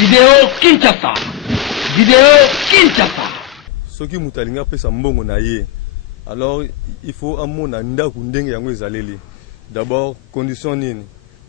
Vidéo Kinshasa. Vidéo Kinshasa. Soki mutalinga pesa mbongo na ye. Alors il faut amona ndaku ndenge yango ezaleli. D'abord condition nini?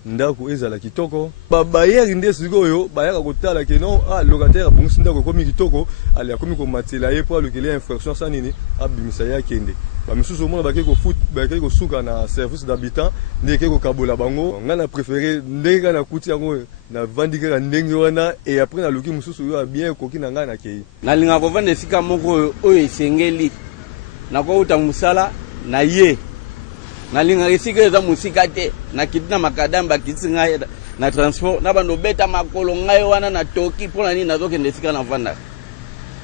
Ndaku ezala kitoko. Ba bayeri nde sikoyo bayaka kotala ke non locataire abongisi ndako komi kitoko ali akomi ko matela ye pour lokele infraction sa nini abimisa ya kende. Ba misusu mona bakeki ko foot bakeki ko suka na service d'habitant ndeke ko kabola bango. Ngana préféré ndenge na kuti yango na vandika ndenge wana et après na loki mususu yo bien koki na ngana kei. Na linga ko vande sika moko oyo esengeli. Na ko uta musala na ye. Na linga esika eza musika te na kitina makadamba kitsinga na transport na bando beta makolo ngai wana na toki pona nini nazokende sika na vanda.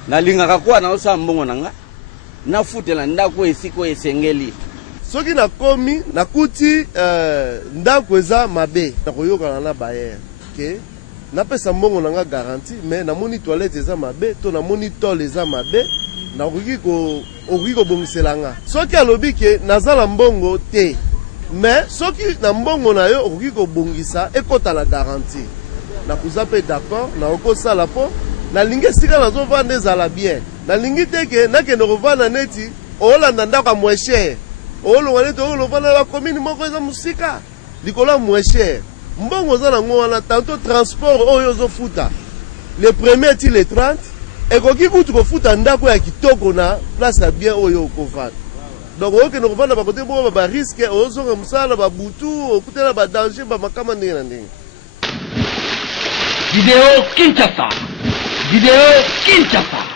Na linga kakwa na osa mbongo nanga. Na futela ndako esiko esengeli. Soki na komi na kuti ndako eza mabe na koyoka na bayer. Okay? Na pesa mbongo nanga garantie mais na moni toilette eza mabe to na moni tol eza mabe na okoki ko bongiselanga. Soki alobi ke nazala mbongo te mais soki na mbongo na yo okoki ko bongisa ekota la garantie. Na kuza pe d'accord na okosala po na lingi sika nazo vanda ezala bien. Na lingi teke na kende kovanda neti olanda ndako moins cher. Olonga neti olovanda la commune moko eza musika likolo moins cher. Mbongo za nango wana tanto transport oyo zo futa. Le premier ti le 30 et koki kutu ko futa ndako ya kitoko na place ya bien oyo okovanda. Donc oke no kovanda ba kote bo ba risque ozonga musala ba butu okutela ba danger ba makama ndenge na ndenge. Vidéo Kinshasa. Vidéo Kinshasa.